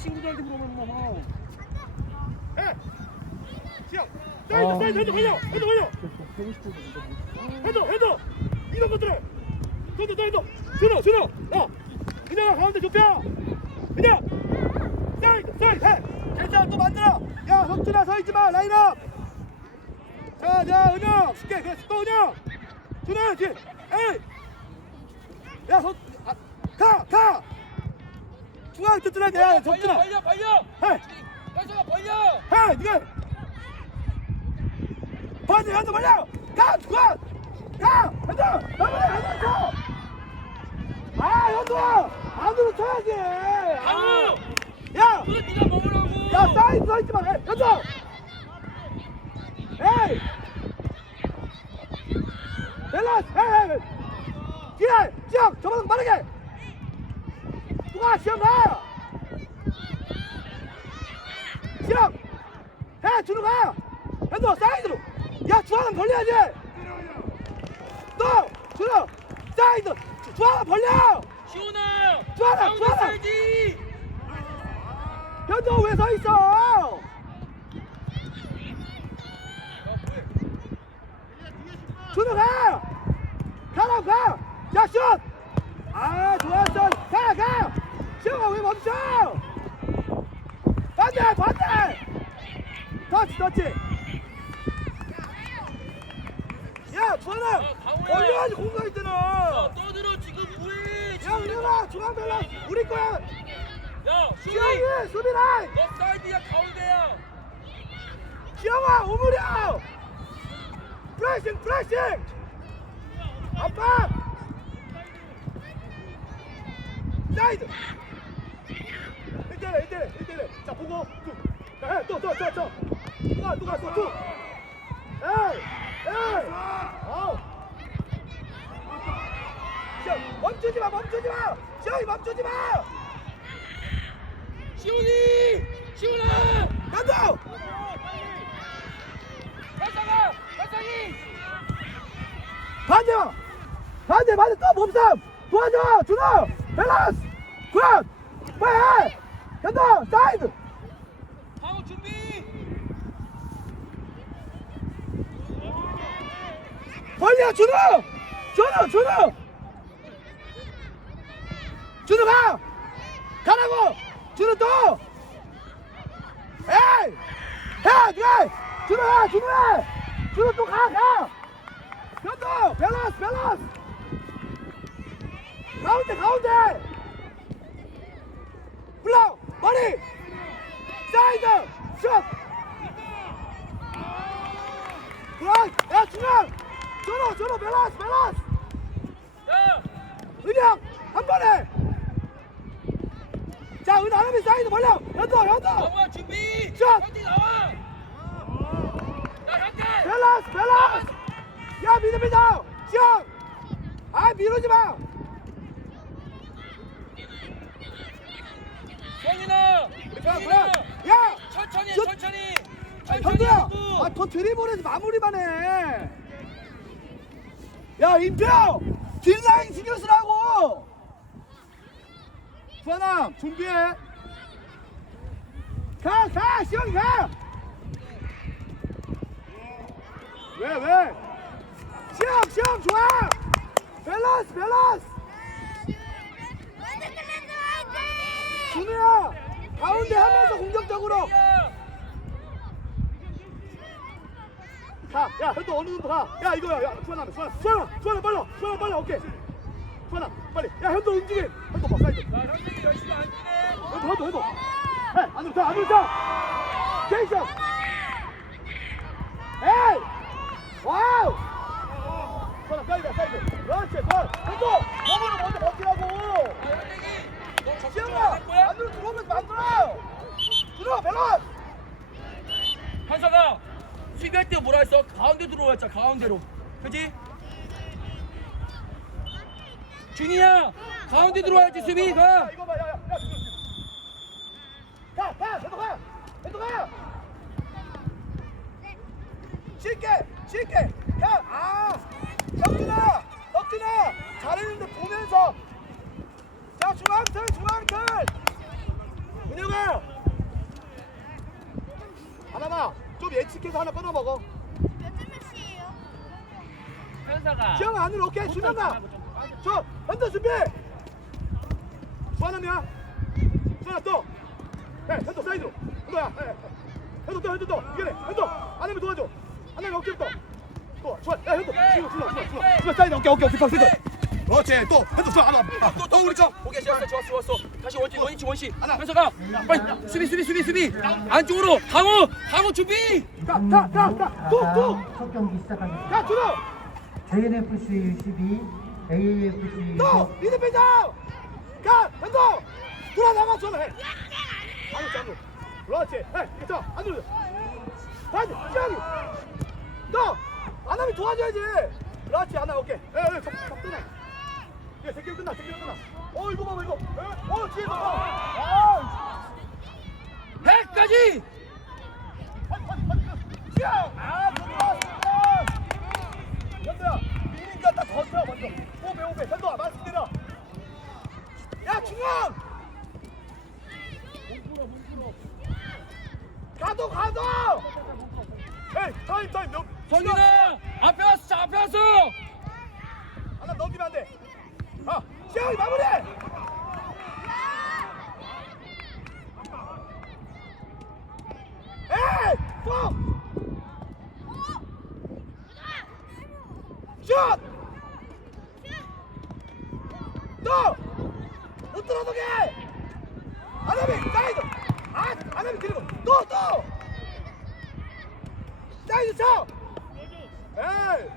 친구들한테 물어보는 거. 해! 시작! 사이드 사이드 헤드 걸려! 헤드 걸려! 헤드 헤드! 이런 것들을! 헤드 헤드! 준호 준호! 야! 그냥 가운데 좁혀! 그냥! 사이드 사이드 해! 괜찮아 또 만들어! 야 석준아 서 있지 마 라인업! 자 자 은영 쉽게 그렇지 또 은영! 준호야 뒤에! 에이! 야 석! 아, 가! 가! 중앙 뜯으라 야 석준아! 벌려 벌려 해! 현수가 벌려 해! 니가! 반대 한대 벌려! 가! 가! 가! 마무리! 한대 쳐! 아 현도야! 안으로 쳐야지! 강우 야! 그거 네가 먹으라고 야 사이드 서 있지 마! 해! 현도! 에이! 밸런스! 에이! 에이! 뒤에! 시영! 저보다 빠르게! 누가 시영 가! 시영! 해! 준우 가! 현도 사이드로! 야 주황은 벌려야지! 또! 준우! 사이드! 주- 주황은 벌려! 시원아 좋아라, 가운데 좋아라. 살지 현도 왜 서 있어? 준우 가! 가라고 가! 야 슛! 아왜 멈춰! 반대! 반대! 터치 터치! 야 주환아! 올려야지 뜨나! 어, 떠들어 지금 우리 야 은영아 중앙 밸런스 우리 거야! 야 수비 시영이 수비 라인! 너 사이드야 가운데야 시영아 우물이야! 프레싱 프레싱! 압박! 사이드! 1대1 1대1 1대1 자 보고. 또또또또또. 누가 누가 또또 에이 에이. 아우 멈추지 마 멈추지 마. 시영이 멈추지 마. 시원이 시원아 간다. 현상아 현상이. 반대 반대 반대 또 몸싸움. 도와줘 준호. 밸런스. 굿. 빨리 간다 사이드. 강호 준비. 벌려 준호 준호 준호 준호 가! 가라고! 준호 또! 에이! 해 니가 준호 해 준호 해! 준호 또가가! 현도 밸런스 밸런스! 가운데 가운데 머리 사이드 슛 중앙 야 중앙! 준호 준호 밸런스 밸런스! 야 은영 한 번에! 자 하나면 사이드 벌려! 현도 강호야 준비! 슛! 나와! 야 밸런스 밸런스! 야 미드 미드 시영! 아 미루지 마 성인아 그래. 야! 천천히 해, 슛! 천천히! 아, 천천히 현도야! 하고! 아더 드리블해서 마무리만 해 야 임표 뒷라인 신경 쓰라고! 주하나 준비해. 가 가 시영이 가! 왜, 왜? 시험, 시험, 좋아! 밸런스, 밸런스! 준우야! 가운데 야 가, 야, 현도 어느 정도 가! 야, 이거야, 야, 주하나, 주하나, 주하나, 주하나, 빨라! 주하나, 빨라, 오케이! 주하나, 빨리! 야, 현도 움직임! 현도 봐, 사이드! 뛰네. 현도, 현도, 현도! 해! 안으로 차, 안으로 차! 제이션! 에이! 와우! 주하나, 사이드, 사이드! 그렇지, 굿! 현도! 몸으로 먼저 버티라고! 시영아! 안으로 들어오면 만들어! 들어, 밸런스! 현석아, 수비할 때 뭐라 했어? 가운데 들어와 했잖아, 가운데로. 그지? 준이야, 가운데 들어와야지 수비 가. 이거 봐, 야, 야. 쉽게, 쉽게, 가, 아, 덕준아, 덕준아, 잘했는데 보면서, 자, 중앙틀, 중앙틀, 은영아, 믹스해서 하나 끊어 먹어. 현사가 시영 안으로 오케이 수명아. 저 현도 준비. 수하나미야. 수하나 또. 네 현도 사이드로. 현도야. 네. 현도 또 현도 또. 이겨내. 현도 안하면 도와줘. 안하면 어깨 또. 또 좋아. 야 현도. 지금 수나 수나. 수나 사이드 어깨 어깨 팍 사이드. 그렇지 또 현도 수나 하나. 또 우리 쪽. 오케이 좋았어 좋았어 좋았어 다시 원치 원치 원치 하나. 현사가 빨리 수비 수비 수비 수비 안쪽으로 강호 강호 준비 가가가가또또 첫 경기 시작하겠습니다. 야 준호 JNFC 12, AAFC 또 리드 빼자. 가 현도 돌아 나가 전해. 안으로 안으로. 그렇지. 해. 자 안으로. 다시 시작이. 너안 하면 도와줘야지. 그렇지 안 나올게. 에에 적 떠나. 예 새끼 끝나 새끼 끝나. 어 이거 봐봐 이거. 에? 어 뒤에 봐봐. 아. 백까지 시작. 아 좋다. 현도야 미니까 딱 버텨 먼저. 오배 오배 현도야 말씀드려. 야 중앙. 가도 가도. 에이 타임 타임 왔어 자, 앞에 왔어 하나 넘기면 안 돼. 아, 시영이 마무리. 에이, 또. 슛. 또. 못 들어서게. 아나미 사이드. 아, 아나미 그리고 또 또. 사이드 쳐. 에이.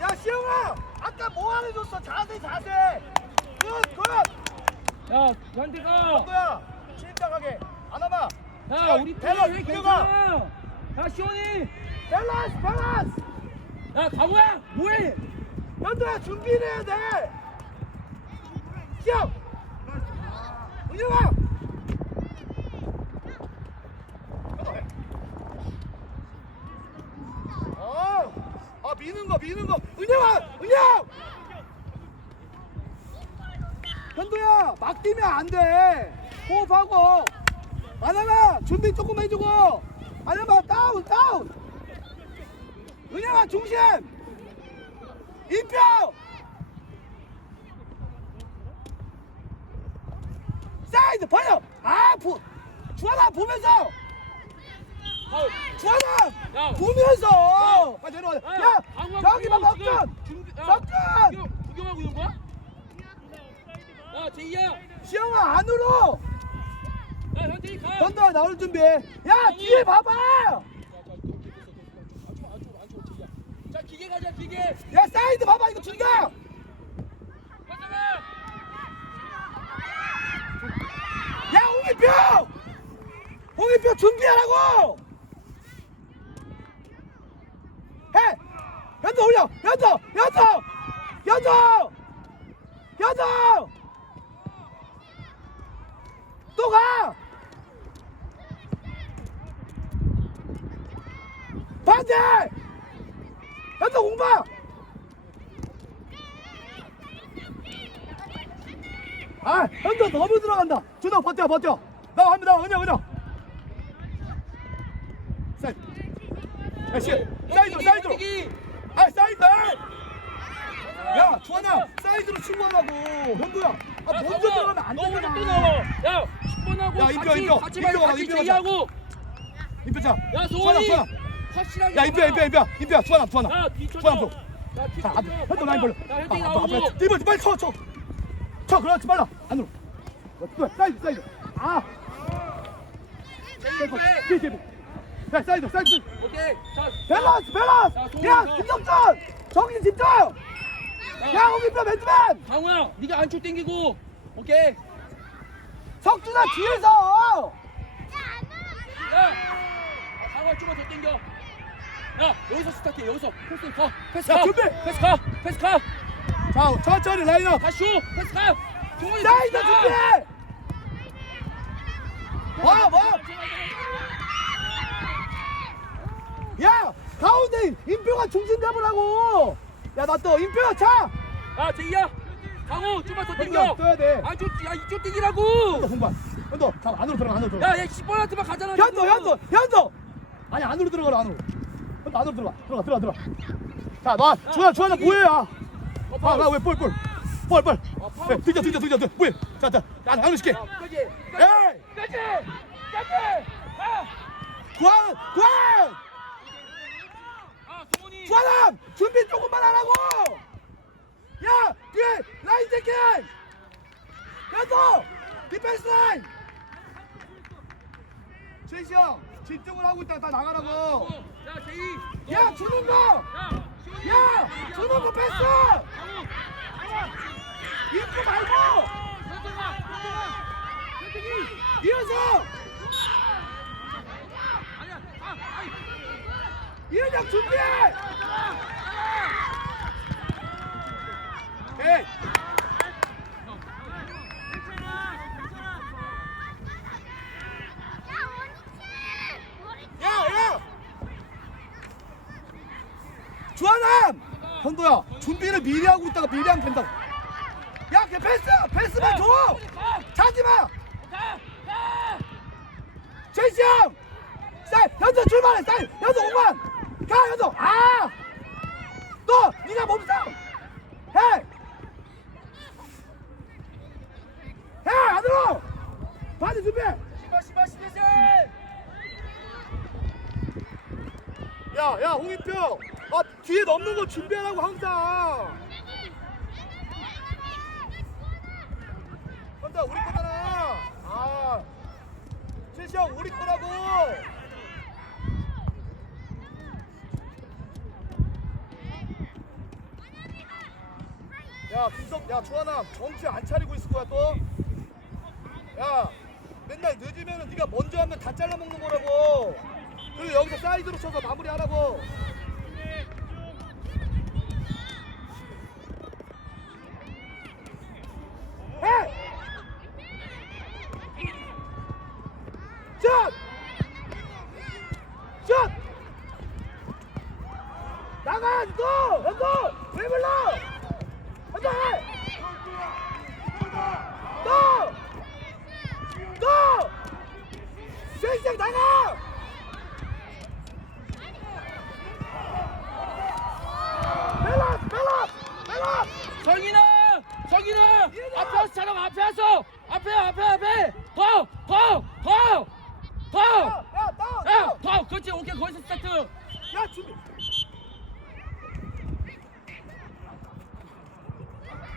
야 시영아! 아까 뭐 하는 줬어? 자세 자세! 굿 굿! 야 현대가! 정도야. 침착하게. 안아봐 야 우리 팀 밸런스 왜 괜찮아? 야 시원이! 밸런스 밸런스! 야 강호야 뭐해? 현도야 준비를 해야 돼. 시영! 은영아 현도 해. 어, 아 미는 거 미는 거. 은영아 은영! 현도야 막 뛰면 안돼. 호흡하고. 아나가 준비 조금 해주고. 아나가 다운 다운. 은영아 중심. 인표 사이드 벌려. 아 보, 주하나 보면서 주하나 야. 보면서. 빨리 내려와. 야. 강호야, 저기 봐 지금 석준 준비- 야, 석준 구경- 구경하고 있는 거야? 야 제이야. 시영아 안으로. 야 현대이 가. 현도야 나올 준비해 야 뒤에 봐봐. 자 기계 가자 기계. 야 사이드 봐봐 이거 준다 야 홍익표! 홍익표 준비하라고 해 현도 올려 현도 현도 현도 현도 또가 반대 현도 공방 아, 현도 너무 들어간다. 준호 버텨, 버텨. 나 갑니다. 은영, 은영. 사이드. 야, 씨. 사이드로, 사이드로. 아, 사이드. 야, 주환아, 사이드로 친구하라고. 현도야. 아, 먼저 들어가면 안너 되잖아. 나와 야 10번하고 야, 인표, 같이 인표. 같이 제이하고 임표자. 야 소원이 주환아. 확실하게 야, 임표, 임표, 임표. 임표야, 주환아, 주환아. 야 뒤쳐줘 주환아, 줘. 야 자, 뒤쳐줘. 현도 라인 벌려. 야 아, 나오고 앞에, 앞에. 이번 빨리 쳐, 쳐. 쳐, 그렇지, 빨라. 안으로. 또, 사이드, 사이드. 아. 제이 빼 뒤에, 뒤에. 야, 사이드, 사이드. 오케이. 자 밸런스 밸런스. 야 더. 김성준. 정신 집중. 야 홍익표 맨투맨. 강호야 네가 안쪽 당기고. 오케이. 석준아 뒤에서. 야 강호야 좀만 더 당겨. 야 여기서 스타트 여기서. 패스 가 패스 야, 가. 준비. 패스 가 패스 가. 자 천천히 라인업. 다시 줘 패스 가. 종훈이 가. 준비해 와, 와. 야 가운데 임표가 중심 잡으라고. 야 나 또 임표야 차! 야 제이야 강호 좀만 더 당겨. 떠야 돼. 아, 저, 야 이쪽 뛰기라고. 현도 공간 현도 잠 안으로 들어가 안으로 들어가. 야얘 10번한테만 가잖아 현도 지금. 현도 현도! 아니 안으로 들어가라 안으로. 현도 안으로 들어가. 들어가 들어가 들어가. 자놔 주환아 주환아 뭐해 야? 어, 파울. 아나왜 볼 볼 볼 볼. 어, 파울. 뒤져 뒤져 뒤져 뒤져 뭐해? 자자 안 안으로 시게 야, 끝까지 에이! 끝까지 끝까지 아, 구한 구한 아 주환아 준비 조금만 하라고 야 뒤에 라인 체킹 현도 디펜스 라인 최시 형 집중을 하고 있다가 다 나가라고 어, 야 제이 야 주는 거야 야! 주는 거 패스! 입고 말고! 이어서! 아니야 아 아이 이현영 준비해! 에이! 야! 야! 주한함! 현도야 준비를 미리 하고 있다가 미리 하면 된다고 야 걔 패스! 패스만 줘! 차지마! 제이씨 형! 쌀! 현도 출발해! 쌀! 현도 오만! 가 현도! 아! 또! 니가 몸싸움! 해! 해! 안으로! 바디 준비! 시바 시바 시대세 야, 야, 홍인표! 아, 뒤에 넘는 거 준비하라고 항상! 현다 우리 거잖아! 아! 최시 형, 우리 거라고! 야, 김석, 야, 조하나, 정신 안 차리고 있을 거야, 또? 야, 맨날 늦으면 네가 먼저 하면 다 잘라 먹는 거라고! 그리고 여기서 사이드로 쳐서 마무리하라고! 해! 슛! 슛! 나가! 또! 연도! 왜 불러! 연도 해! 또! 또! 쌩쌩 나가! 멜라! 멜라! 멜라! 정인아 정인아 앞에 와서 촬영 앞에 와서 앞에 앞에 앞에 더더더더 야! 야! 나! 야, 더 그렇지 오케이 거기서 스타트 야 준비.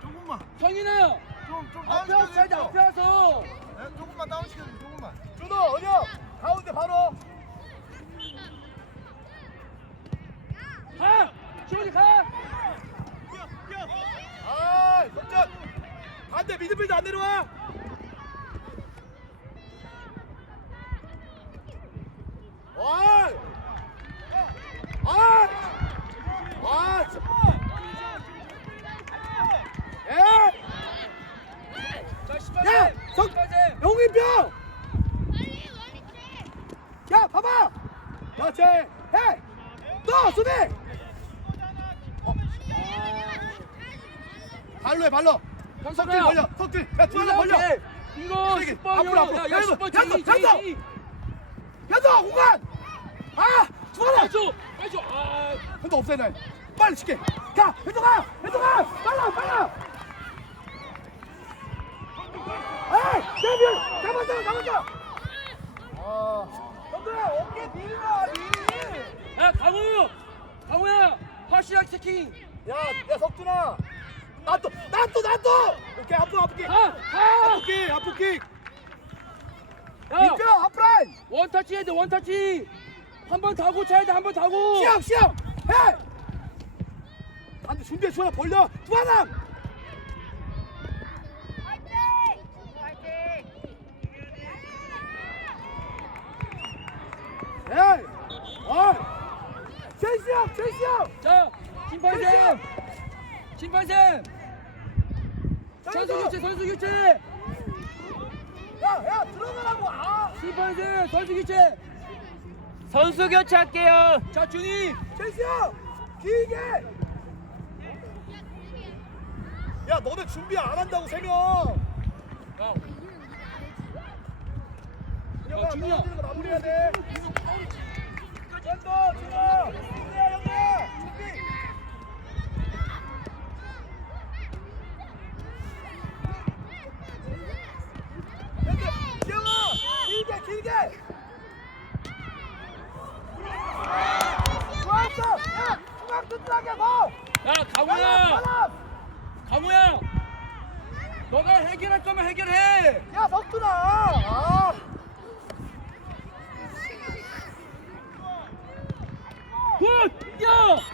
조금만. 정인아 좀좀 앞에 와서 해야지 앞에 와서 조금만 다운 시켜 조금만. 준호 어디야? 가운데 바로. 가 주원이 가 아, 석전. 반대 미드필드 안 내려와. 와. 아. 아. 참. 에. 자, 18세. 야, 석. 18세. 용인병. 야, 봐봐. 그렇지. 해. 또 수비. 어. 발로 해, 발로. 석진 벌려. 석진. 야, 뒤로 벌려. 이거 세게. 10번이요. 앞으로, 앞으로. 야, 야, 연속, 10번 연속, 제이, 제이, 연속. 제이. 현도 공간. 아, 주원아. 줘. 빨리 줘. 아, 없애 나. 빨리 시게. 가. 현도 가. 빨라, 빨라. 에이, 데뷔. 잡았어, 잡았어. 아, 현도야 어깨 밀라, 밀. 야, 강우. 강우야. 확실하게 체킹. 야, 야 석준아. 나 또, 나 또, 나 또. 오케이, 앞으로 앞으로. 가. 가. 앞으로 앞으로 야, 민표 앞라인. 원터치 해야 돼. 원터치. 한번더 고쳐야 돼. 한번더 고. 시영, 시영. 해. 안돼 준비해, 주원아 벌려. 주원아. 에이, 어이. 제이시 형, 제이시 형. 자, 심판생. 심판생. 선수 교체, 선수 교체. 야, 야, 들어가라고. 아, 심판생, 선수 교체. 선수 교체할게요. 자, 준이. 제이시 형, 길게. 야 너네 준비 안 한다고 세 명. 야. 떨어지는 거 마무리해야 돼. 왼손 준영. 준비야 형님. 준비. 현재 기영아 길게 길게. 튼튼하게 서! 야 강호야 강호야 너가 해결할 거면 해결해 야 석준아! 아. 굿! 야!